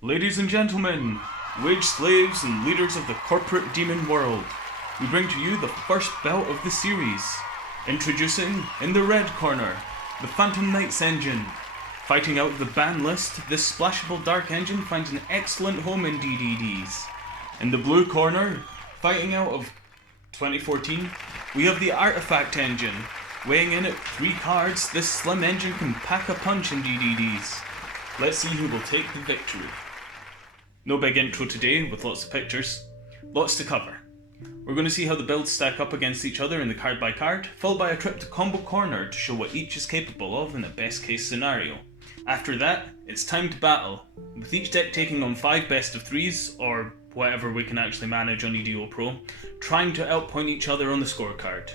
Ladies and gentlemen, wage slaves and leaders of the corporate demon world, we bring to you the first bout of the series. Introducing, in the red corner, the Phantom Knights engine. Fighting out the ban list, this splashable dark engine finds an excellent home in DDDs. In the blue corner, fighting out of 2014, we have the Artifact engine. Weighing in at 3 cards, this slim engine can pack a punch in DDDs. Let's see who will take the victory. No big intro today, with lots of pictures. Lots to cover. We're going to see how the builds stack up against each other in the card by card, followed by a trip to Combo Corner to show what each is capable of in a best case scenario. After that, it's time to battle, with each deck taking on 5 best of 3s, or whatever we can actually manage on EDO Pro, trying to outpoint each other on the scorecard.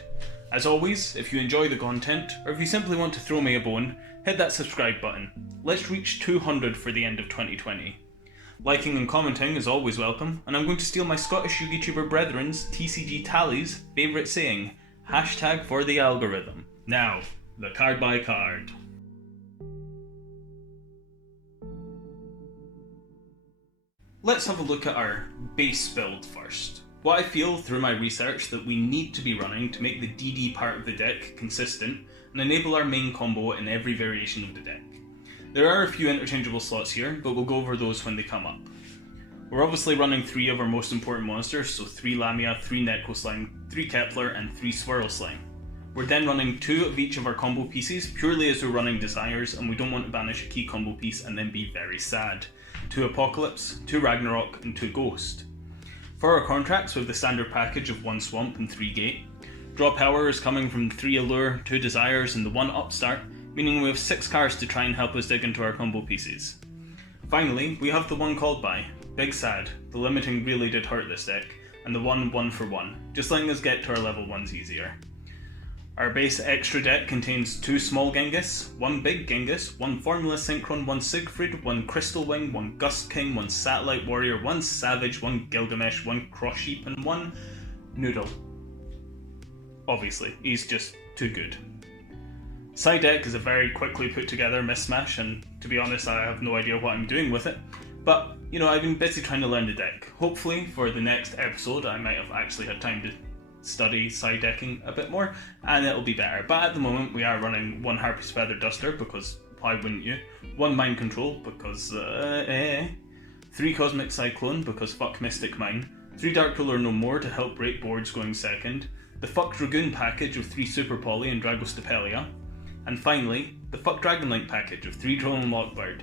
As always, if you enjoy the content, or if you simply want to throw me a bone, hit that subscribe button. Let's reach 200 for the end of 2020. Liking and commenting is always welcome, and I'm going to steal my Scottish YouTuber brethren's TCG Tally's favourite saying, hashtag for the algorithm. Now, the card by card. Let's have a look at our base build first. What I feel through my research that we need to be running to make the DD part of the deck consistent and enable our main combo in every variation of the deck. There are a few interchangeable slots here, but we'll go over those when they come up. We're obviously running 3 of our most important monsters, so 3 Lamia, 3 Necro Slime, 3 Kepler, and 3 Swirl Slime. We're then running 2 of each of our combo pieces, purely as we're running Desires, and we don't want to banish a key combo piece and then be very sad. 2 Apocalypse, 2 Ragnarok, and 2 Ghost. For our contracts, we have the standard package of 1 Swamp and 3 Gate. Draw power is coming from 3 Allure, 2 Desires, and the 1 Upstart, meaning we have 6 cards to try and help us dig into our combo pieces. Finally, we have the 1 Called By. Big sad, the limiting really did hurt this deck, and the 1 for 1, just letting us get to our level 1s easier. Our base extra deck contains 2 Small Genghis, 1 Big Genghis, 1 Formula Synchron, 1 Siegfried, 1 Crystal Wing, 1 Gust King, 1 Satellite Warrior, 1 Savage, 1 Gilgamesh, 1 Cross Sheep, and 1 Noodle. Obviously, he's just too good. Side deck is a very quickly put together mismatch, and to be honest I have no idea what I'm doing with it, but you know, I've been busy trying to learn the deck. Hopefully for the next episode I might have actually had time to study side decking a bit more and it'll be better, but at the moment we are running 1 Harpy's Feather Duster because why wouldn't you, 1 Mind Control because 3 Cosmic Cyclone because fuck Mystic Mine, 3 Dark Ruler No More to help break boards going second, the fuck Dragoon package of 3 Super Poly and Dragostapelia, and finally, the fuck Dragonlink package of 3 Drone and Lockbird.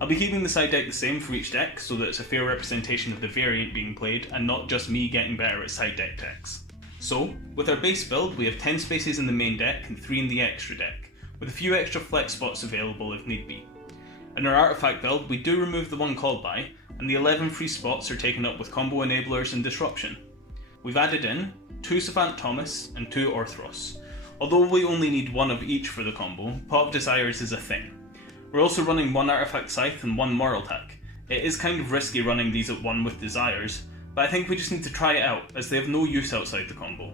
I'll be keeping the side deck the same for each deck so that it's a fair representation of the variant being played and not just me getting better at side deck decks. So, with our base build we have 10 spaces in the main deck and 3 in the extra deck, with a few extra flex spots available if need be. In our artifact build we do remove the 1 Called By, and the 11 free spots are taken up with combo enablers and disruption. We've added in 2 Savant Thomas and 2 Orthros. Although we only need 1 of each for the combo, Pot of Desires is a thing. We're also running 1 Artifact Scythe and 1 Moraltac. It is kind of risky running these at 1 with Desires, but I think we just need to try it out as they have no use outside the combo.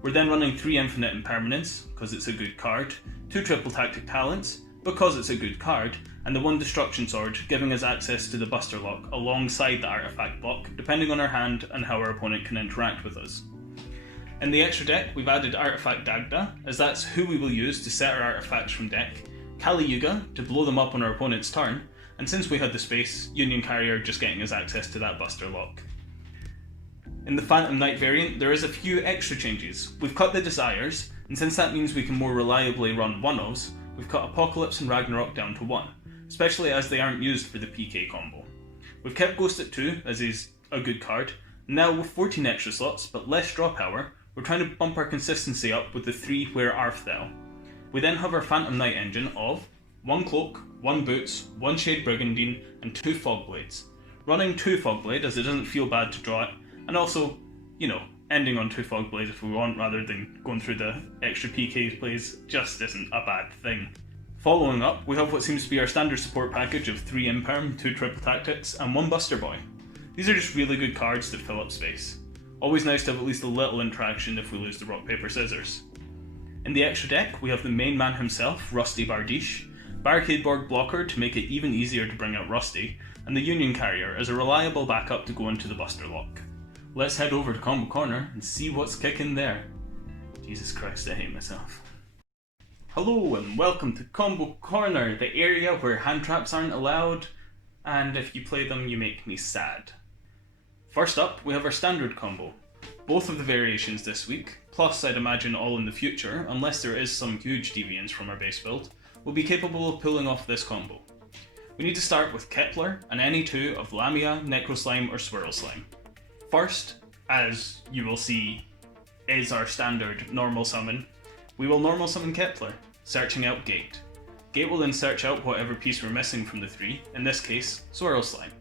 We're then running 3 Infinite Impermanence, because it's a good card, 2 Triple Tactic Talents, because it's a good card, and the 1 Destruction Sword, giving us access to the Buster Lock alongside the Artifact block, depending on our hand and how our opponent can interact with us. In the extra deck, we've added Artifact Dagda, as that's who we will use to set our artifacts from deck, Kali Yuga to blow them up on our opponent's turn, and since we had the space, Union Carrier just getting us access to that Buster Lock. In the Phantom Knight variant, there is a few extra changes. We've cut the Desires, and since that means we can more reliably run 1-ofs, we've cut Apocalypse and Ragnarok down to 1, especially as they aren't used for the PK combo. We've kept Ghost at 2, as he's a good card. Now with 14 extra slots, but less draw power, we're trying to bump our consistency up with the 3 Where Arth Thou. We then have our Phantom Knight engine of 1 Cloak, 1 Boots, 1 Shade Brigandine, and 2 Fogblades. Running 2 Fogblade as it doesn't feel bad to draw it, and also, you know, ending on 2 Fogblades if we want rather than going through the extra PK plays just isn't a bad thing. Following up, we have what seems to be our standard support package of 3 Imperm, 2 Triple Tactics, and 1 Buster Boy. These are just really good cards that fill up space. Always nice to have at least a little interaction if we lose the rock, paper, scissors. In the extra deck, we have the main man himself, Rusty Bardiche, Barricadeborg Blocker to make it even easier to bring out Rusty, and the Union Carrier as a reliable backup to go into the Buster Lock. Let's head over to Combo Corner and see what's kicking there. Jesus Christ, I hate myself. Hello and welcome to Combo Corner, the area where hand traps aren't allowed, and if you play them you make me sad. First up, we have our standard combo. Both of the variations this week, plus I'd imagine all in the future, unless there is some huge deviance from our base build, will be capable of pulling off this combo. We need to start with Kepler and any two of Lamia, Necroslime or Swirl Slime. First, as you will see, is our standard normal summon. We will normal summon Kepler, searching out Gate. Gate will then search out whatever piece we're missing from the three, in this case, Swirl Slime.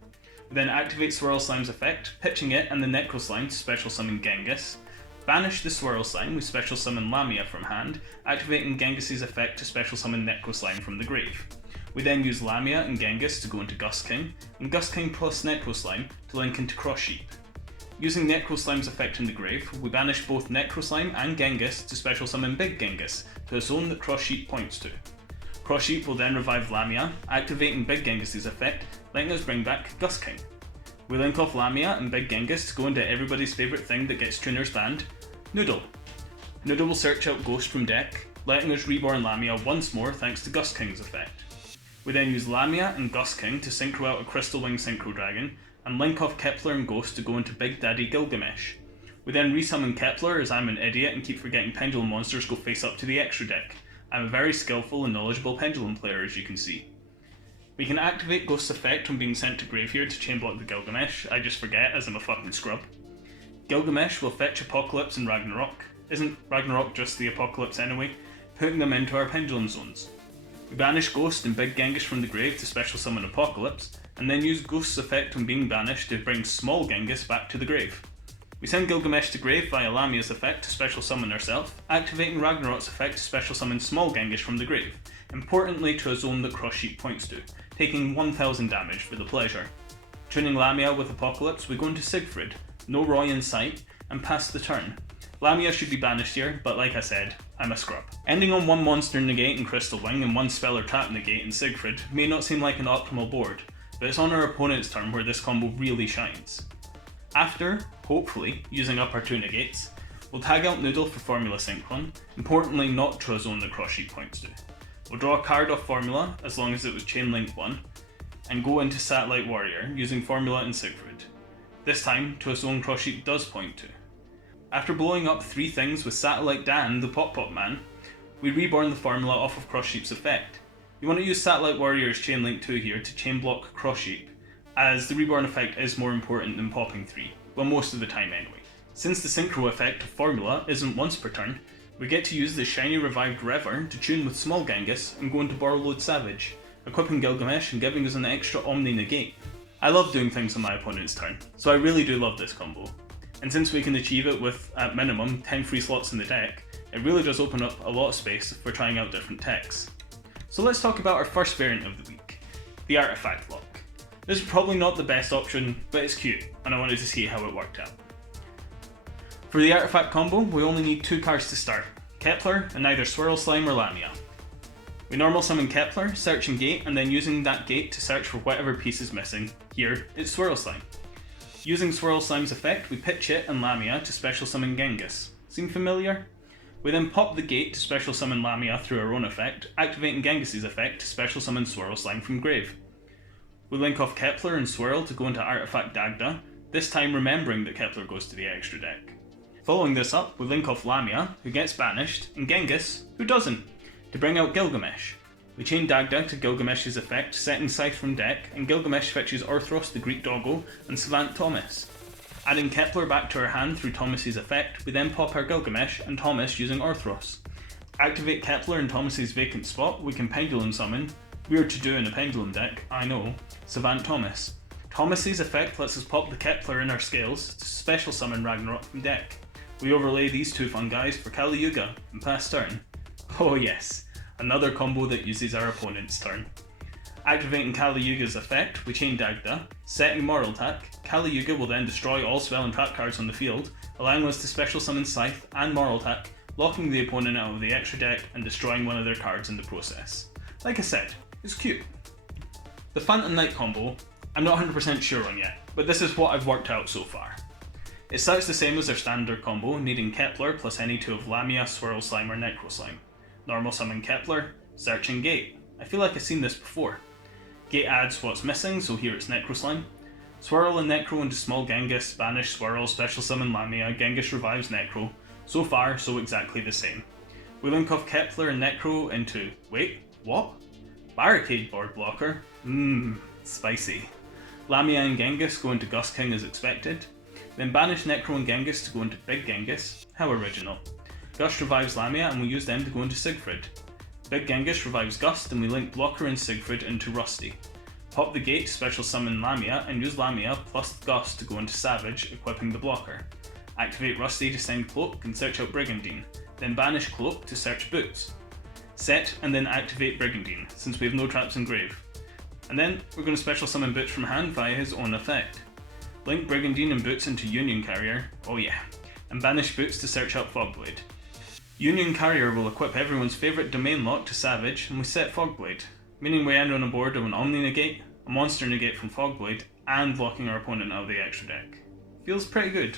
We then activate Swirl Slime's effect, pitching it and the Necroslime to special summon Genghis. Banish the Swirl Slime with special summon Lamia from hand, activating Genghis' effect to special summon Necroslime from the grave. We then use Lamia and Genghis to go into Gust King, and Gust King plus Necroslime to link into Cross Sheep. Using Necroslime's effect in the grave, we banish both Necroslime and Genghis to special summon Big Genghis to a zone that Cross Sheep points to. Cross Sheep will then revive Lamia, activating Big Genghis' effect, letting us bring back Gust King. We link off Lamia and Big Genghis to go into everybody's favourite thing that gets tuners banned, Noodle. Noodle will search out Ghost from deck, letting us reborn Lamia once more thanks to Gust King's effect. We then use Lamia and Gust King to synchro out a Crystal Wing Synchro Dragon, and link off Kepler and Ghost to go into Big Daddy Gilgamesh. We then resummon Kepler as I'm an idiot and keep forgetting pendulum monsters go face up to the extra deck. I'm a very skillful and knowledgeable pendulum player, as you can see. We can activate Ghost's effect when being sent to graveyard to chain block the Gilgamesh. I just forget as I'm a fucking scrub. Gilgamesh will fetch Apocalypse and Ragnarok. Isn't Ragnarok just the Apocalypse anyway? Putting them into our pendulum zones. We banish Ghost and Big Genghis from the grave to special summon Apocalypse, and then use Ghost's effect when being banished to bring Small Genghis back to the grave. We send Gilgamesh to grave via Lamia's effect to special summon herself, activating Ragnarok's effect to special summon Small Genghis from the grave, importantly to a zone that Cross Sheep points to, taking 1000 damage for the pleasure. Tuning Lamia with Apocalypse, we go into Siegfried, no Roy in sight, and pass the turn. Lamia should be banished here, but like I said, I'm a scrub. Ending on one monster negate in Crystal Wing and one spell or trap negate in Siegfried may not seem like an optimal board, but it's on our opponent's turn where this combo really shines. After, hopefully, using up our two negates, we'll tag out Noodle for Formula Synchron, importantly not to a zone that Cross Sheep points to. We'll draw a card off Formula, as long as it was Chain Link 1, and go into Satellite Warrior using Formula and Siegfried. This time to a zone Cross Sheep does point to. After blowing up 3 things with Satellite Dan, the Pop Pop Man, we reborn the Formula off of Cross Sheep's effect. You want to use Satellite Warrior's Chain Link 2 here to chain block Cross Sheep, as the reborn effect is more important than popping 3, well most of the time anyway. Since the Synchro effect of Formula isn't once per turn, we get to use the shiny revived Rever to tune with Small Genghis and go into Borrowload Savage, equipping Gilgamesh and giving us an extra Omni negate. I love doing things on my opponent's turn, so I really do love this combo. And since we can achieve it with, at minimum, 10 free slots in the deck, it really does open up a lot of space for trying out different techs. So let's talk about our first variant of the week, the Artifact Lock. This is probably not the best option, but it's cute, and I wanted to see how it worked out. For the Artifact combo, we only need 2 cards to start, Kepler and either Swirl Slime or Lamia. We normal summon Kepler, searching Gate, and then using that Gate to search for whatever piece is missing. Here, it's Swirl Slime. Using Swirl Slime's effect, we pitch it and Lamia to special summon Genghis. Seem familiar? We then pop the Gate to special summon Lamia through our own effect, activating Genghis' effect to special summon Swirl Slime from grave. We link off Kepler and Swirl to go into Artifact Dagda, this time remembering that Kepler goes to the extra deck. Following this up, we link off Lamia, who gets banished, and Genghis, who doesn't, to bring out Gilgamesh. We chain Dagda to Gilgamesh's effect, setting Scythe from deck, and Gilgamesh fetches Orthros the Greek Doggo and Savant Thomas. Adding Kepler back to our hand through Thomas's effect, we then pop our Gilgamesh and Thomas using Orthros. Activate Kepler in Thomas's vacant spot, we can Pendulum summon, weird to do in a Pendulum deck, I know, Savant Thomas. Thomas's effect lets us pop the Kepler in our scales to special summon Ragnarok from deck. We overlay these 2 fun guys for Kali Yuga and pass turn. Oh yes, another combo that uses our opponent's turn. Activating Kali Yuga's effect, we chain Dagda, setting Moral Attack. Kali Yuga will then destroy all spell and trap cards on the field, allowing us to special summon Scythe and Moral Attack, locking the opponent out of the extra deck and destroying one of their cards in the process. Like I said, is cute. The Phantom Knight combo, I'm not 100% sure on yet, but this is what I've worked out so far. It starts the same as their standard combo, needing Kepler plus any two of Lamia, Swirl Slime or Necro Slime. Normal summon Kepler, search and Gate. I feel like I've seen this before. Gate adds what's missing, so here it's Necro Slime. Swirl and Necro into small Genghis, banish Swirl, special summon Lamia, Genghis revives Necro. So far, so exactly the same. We link off Kepler and Necro into, wait, what? Barricade board blocker? Spicy. Lamia and Genghis go into Gust King as expected. Then banish Necro and Genghis to go into Big Genghis. How original. Gust revives Lamia and we use them to go into Siegfried. Big Genghis revives Gust and we link Blocker and Siegfried into Rusty. Pop the Gate to special summon Lamia and use Lamia plus Gust to go into Savage, equipping the Blocker. Activate Rusty to send Cloak and search out Brigandine. Then banish Cloak to search Boots. Set and then activate Brigandine, since we have no traps in Grave. And then we're going to special summon Boots from hand via his own effect. Link Brigandine and Boots into Union Carrier, oh yeah, and banish Boots to search out Fogblade. Union Carrier will equip everyone's favourite domain lock to Savage, and we set Fogblade, meaning we end on a board of an Omni Negate, a Monster Negate from Fogblade, and blocking our opponent out of the extra deck. Feels pretty good.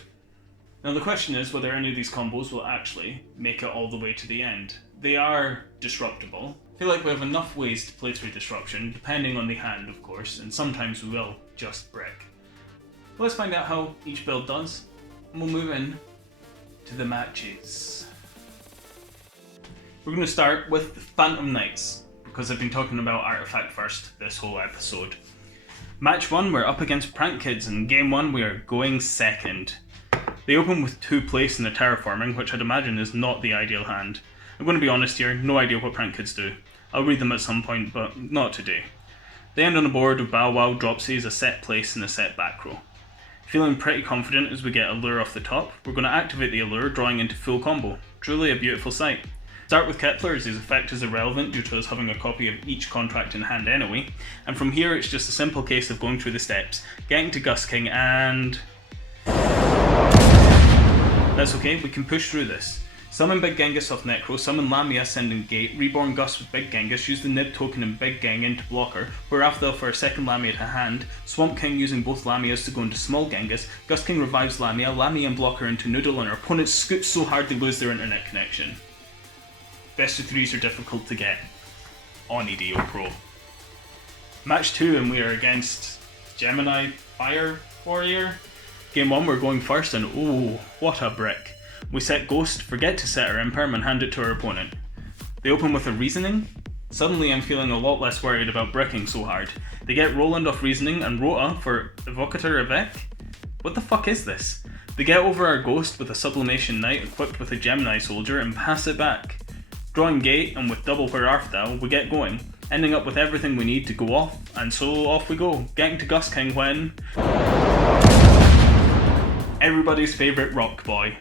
Now the question is whether any of these combos will actually make it all the way to the end. They are disruptible. I feel like we have enough ways to play through disruption, depending on the hand of course, and sometimes we will just brick. But let's find out how each build does, and we'll move in to the matches. We're going to start with the Phantom Knights, because I've been talking about Artifact first this whole episode. Match 1 we're up against Prank Kids, and game 1 we are going second. They open with 2 place and a Terraforming, which I'd imagine is not the ideal hand. I'm going to be honest here, no idea what Prank Kids do. I'll read them at some point, but not today. They end on a board of Bow Wow, Dropsies, a set place and a set back row. Feeling pretty confident as we get Allure off the top, we're going to activate the Allure, drawing into full combo. Truly a beautiful sight. Start with Kepler as his effect is irrelevant due to us having a copy of each contract in hand anyway, and from here it's just a simple case of going through the steps, getting to Gust King and... That's okay, we can push through this. Summon Big Genghis off Necro, summon Lamia sending Gate, reborn Gust with Big Genghis, use the Nib token and Big Geng into blocker, whereafter for a second Lamia to hand, Swamp King using both Lamias to go into small Genghis, Gust King revives Lamia, Lamia and blocker into Noodle, and our opponent scoops so hard they lose their internet connection. Best of 3s are difficult to get on EDO Pro. Match 2 and we are against GEMINI Fire Warrior. Game 1 we're going first and oh, what a brick. We set Ghost, forget to set our Imperm and hand it to our opponent. They open with a Reasoning. Suddenly I'm feeling a lot less worried about bricking so hard. They get Roland off Reasoning and Rota for Evocator Evic? What the fuck is this? They get over our Ghost with a Sublimation Knight equipped with a Gemini Soldier and pass it back. Drawing Gate and with double per Arthdal, we get going, ending up with everything we need to go off, and so off we go, getting to Gust King when... everybody's favourite Rock Boy.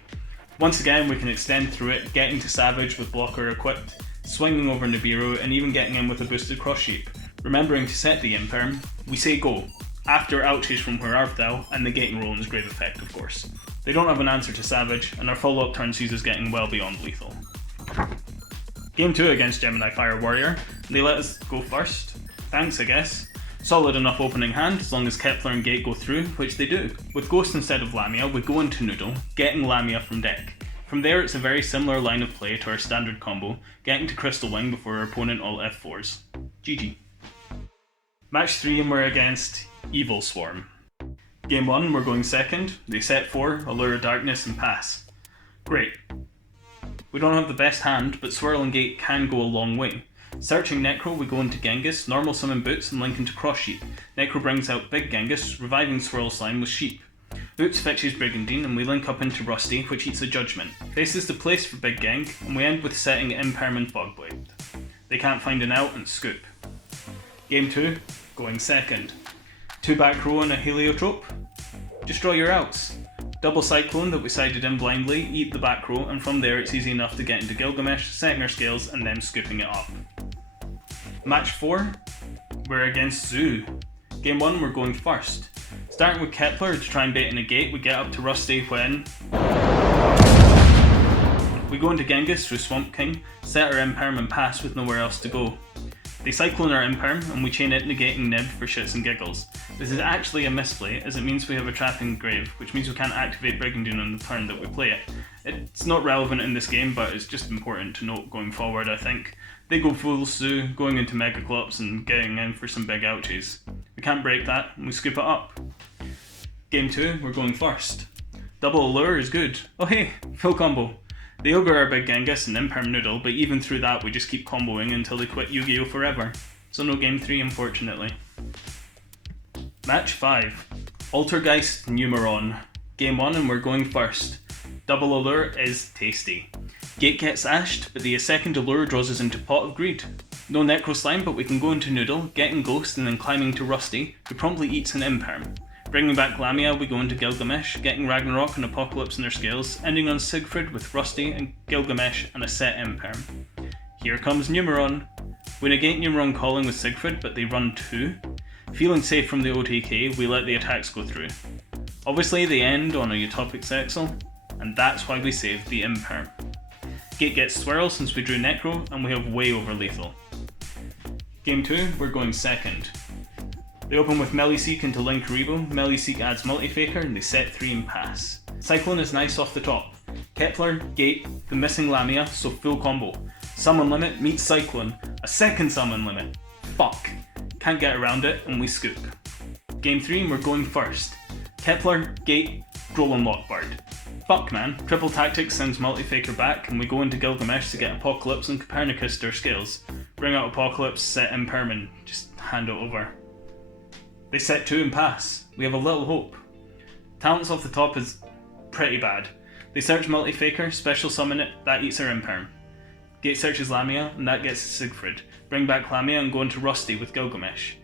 Once again we can extend through it, getting to Savage with Blocker equipped, swinging over Nibiru and even getting in with a boosted Cross Sheep. Remembering to set the Imperm, we say go, after Outchase from Arthdal and negating Roland's Grave effect of course. They don't have an answer to Savage, and our follow-up turn sees us getting well beyond lethal. Game 2 against GEMINI Fire Warrior. They let us go first. Thanks, I guess. Solid enough opening hand as long as Kepler and Gate go through, which they do. With Ghost instead of Lamia, we go into Noodle, getting Lamia from deck. From there it's a very similar line of play to our standard combo, getting to Crystal Wing before our opponent all F4s. GG. Match 3 and we're against EVILSWARM. Game 1 we're going second. They set 4, Allure of Darkness and pass. Great. We don't have the best hand, but Swirl and Gate can go a long way. Searching Necro, we go into Genghis, normal summon Boots and link into Cross Sheep. Necro brings out Big Genghis, reviving Swirl Slime with Sheep. Boots fetches Brigandine and we link up into Rusty, which eats a Judgment. Faces the place for Big Geng, and we end with setting Imperm and Fogblade. They can't find an out and scoop. Game 2, going second. 2 back row and a Heliotrope. Destroy your outs. Double Cyclone that we sided in blindly, eat the back row, and from there it's easy enough to get into Gilgamesh, setting our scales and then scooping it up. Match 4, we're against Zoo. Game 1 we're going first. Starting with Kepler to try and bait in a gate, we get up to Rusty when... we go into Genghis through Swamp King, set our Imperm and pass with nowhere else to go. They cyclone our imperm, and we chain it negating nib for shits and giggles. This is actually a misplay, as it means we have a trap in grave, which means we can't activate Brigandine on the turn that we play it. It's not relevant in this game, but it's just important to note going forward, I think. They go full Sue, going into Megaclops and getting in for some big ouchies. We can't break that, and we scoop it up. Game 2, we're going first. Double Allure is good. Oh hey, full combo. They ogre our big Genghis and Imperm Noodle, but even through that we just keep comboing until they quit Yu-Gi-Oh! Forever. So no game 3 unfortunately. Match 5. Altergeist Numeron. Game 1 and we're going first. Double Allure is tasty. Gate gets ashed, but the second Allure draws us into Pot of Greed. No Necro Slime, but we can go into Noodle, getting Ghost and then climbing to Rusty, who promptly eats an Imperm. Bringing back Lamia, we go into Gilgamesh, getting Ragnarok and Apocalypse in their scales, ending on Siegfried with Rusty and Gilgamesh and a set Imperm. Here comes Numeron. We negate Numeron calling with Siegfried, but they run 2. Feeling safe from the OTK, we let the attacks go through. Obviously they end on a Utopic Sexel, and that's why we save the Imperm. Gate gets Swirl since we drew Necro, and we have way over lethal. Game 2, we're going second. They open with Meliseek into Linkuriboh, Meliseek adds Multifaker, and they set 3 and pass. Cyclone is nice off the top. Kepler, Gate, the missing Lamia, so full combo. Summon limit meets Cyclone, a second summon limit. Fuck. Can't get around it, and we scoop. Game 3 and we're going first. Kepler, Gate, Grolem Lockbird. Fuck man, Triple Tactics sends Multifaker back, and we go into Gilgamesh to get Apocalypse and Copernicus to our scales. Bring out Apocalypse, set Imperm, and just hand it over. They set 2 and pass. We have a little hope. Talents off the top is pretty bad. They search Multifaker, special summon it, that eats our Imperm. Gate searches Lamia, and that gets Siegfried. Bring back Lamia and go into Rusty with Gilgamesh.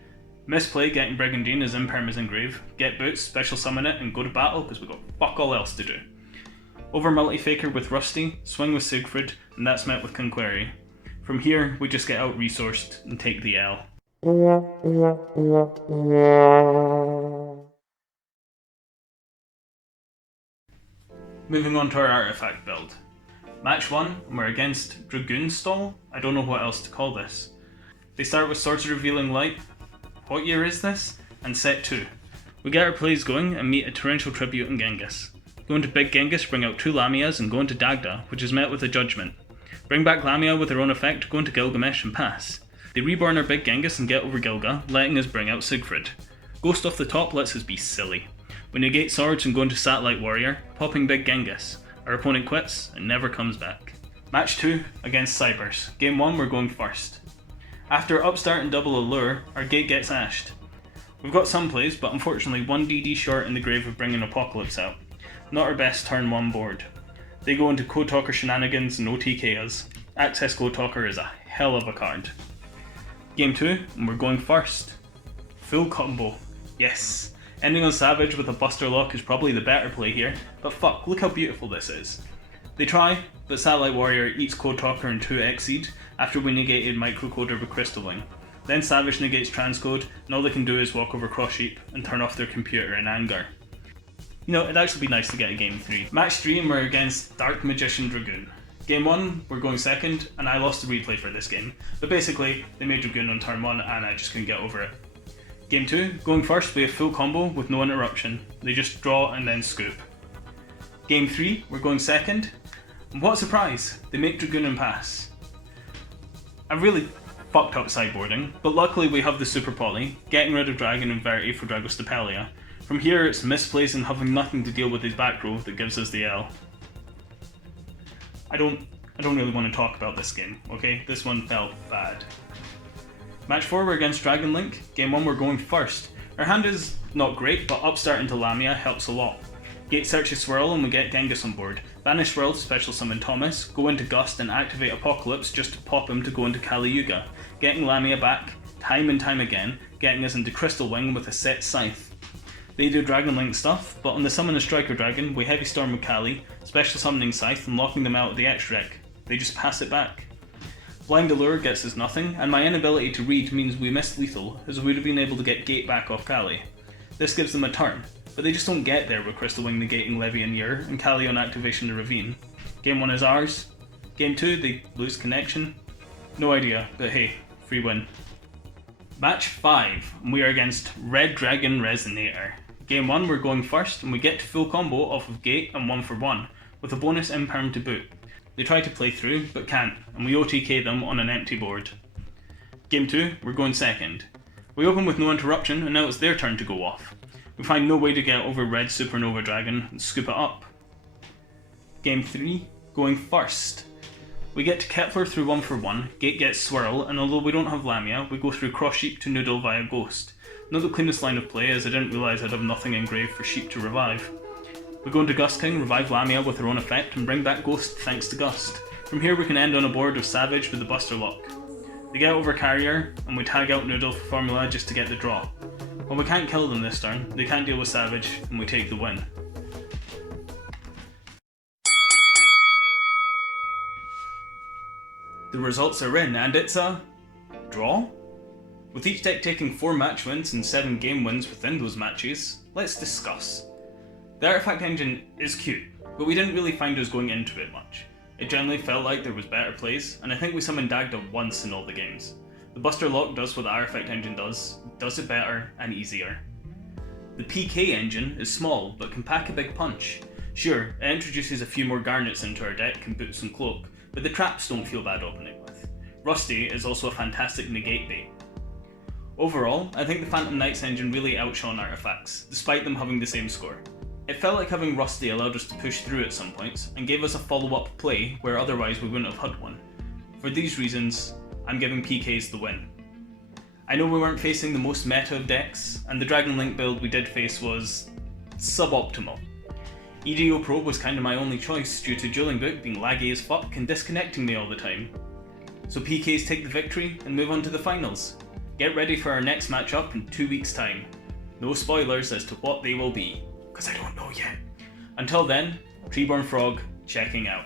Misplay getting Brigandine as Imperm is in grave. Get Boots, special summon it, and go to battle because we've got fuck all else to do. Over Multifaker with Rusty, swing with Siegfried, and that's met with Conquery. From here, we just get out resourced and take the L. Moving on to our artifact build. Match 1, and we're against Dragoon Stall? I don't know what else to call this. They start with Swords of Revealing Light. What year is this? And set 2. We get our plays going and meet a Torrential Tribute in Genghis. Go into Big Genghis, bring out 2 Lamias, and go into Dagda, which is met with a Judgment. Bring back Lamia with her own effect, go into Gilgamesh and pass. They reborn our Big Genghis and get over Gilga, letting us bring out Siegfried. Ghost off the top lets us be silly. We negate Swords and go into Satellite Warrior, popping Big Genghis. Our opponent quits and never comes back. Match 2 against Cybers. Game 1 we're going first. After Upstart and Double Allure, our Gate gets ashed. We've got some plays, but unfortunately 1 DD short in the grave of bringing Apocalypse out. Not our best turn 1 board. They go into Code Talker shenanigans and OTK us. Access Code Talker is a hell of a card. Game 2, and we're going first. Full combo. Yes. Ending on Savage with a Buster Lock is probably the better play here, but fuck, look how beautiful this is. They try, but Satellite Warrior eats Code Talker and 2 Exceed after we negated Microcoder with Crystal Wing. Then Savage negates Transcode, and all they can do is walk over Cross Sheep and turn off their computer in anger. You know, it'd actually be nice to get a game 3. Match 3 and we're against Dark Magician Dragoon. Game 1, we're going second, and I lost the replay for this game, but basically, they made Dragoon on turn 1 and I just couldn't get over it. Game 2, going first, we have full combo with no interruption. They just draw and then scoop. Game 3, we're going second, and what a surprise, they make Dragoon and pass. I really fucked up sideboarding, but luckily we have the Super Poly, getting rid of Dragon and Verity for Dragostapelia. From here, it's misplays and having nothing to deal with his back row that gives us the L. I don't really want to talk about this game, okay? This one felt bad. Match 4 we're against Dragon Link. Game 1 we're going first. Our hand is not great, but Upstart into Lamia helps a lot. Gate searches Swirl and we get Genghis on board. Banish Swirl to special summon Thomas, go into Gust and activate Apocalypse just to pop him to go into Kali Yuga. Getting Lamia back, time and time again, getting us into Crystal Wing with a set Scythe. They do Dragon Link stuff, but on the Summon a Striker Dragon, we Heavy Storm with Kali, special summoning Scythe and locking them out of the X-Rec. They just pass it back. Blind Allure gets us nothing, and my inability to read means we missed lethal, as we would have been able to get Gate back off Kali. This gives them a turn, but they just don't get there with Crystal Wing negating Levy and Yer, and Kali on activation to Ravine. Game 1 is ours. Game 2, they lose connection. No idea, but hey, free win. Match 5, and we are against Red Dragon Resonator. Game 1 we're going first, and we get to full combo off of gate and 1-for-1, with a bonus imperm to boot. They try to play through, but can't, and we OTK them on an empty board. Game 2, we're going second. We open with no interruption, and now it's their turn to go off. We find no way to get over Red Supernova Dragon and scoop it up. Game 3, going first. We get to Kepler through 1-for-1, gate gets Swirl, and although we don't have Lamia, we go through Cross Sheep to Noodle via Ghost. Not the cleanest line of play, as I didn't realise I'd have nothing engraved for Sheep to revive. We go into Gust King, revive Lamia with her own effect, and bring back Ghost thanks to Gust. From here we can end on a board of Savage with the Buster Lock. They get over Carrier, and we tag out Noodle for Formula just to get the draw. While we can't kill them this turn, they can't deal with Savage, and we take the win. The results are in, and it's a draw? With each deck taking 4 match wins and 7 game wins within those matches, let's discuss. The Artifact engine is cute, but we didn't really find us going into it much. It generally felt like there was better plays, and I think we summoned Dagda once in all the games. The Buster Lock does what the Artifact engine does it better and easier. The PK engine is small, but can pack a big punch. Sure, it introduces a few more Garnets into our deck and Boots and Cloak, but the traps don't feel bad opening with. Rusty is also a fantastic negate bait. Overall, I think the Phantom Knights engine really outshone Artifacts, despite them having the same score. It felt like having Rusty allowed us to push through at some points, and gave us a follow-up play where otherwise we wouldn't have had one. For these reasons, I'm giving PKs the win. I know we weren't facing the most meta of decks, and the Dragon Link build we did face was suboptimal. EDO Probe was kinda my only choice due to Dueling Book being laggy as fuck and disconnecting me all the time. So PKs take the victory and move on to the finals. Get ready for our next matchup in 2 weeks' time. No spoilers as to what they will be, because I don't know yet. Until then, Treeborn Frog checking out.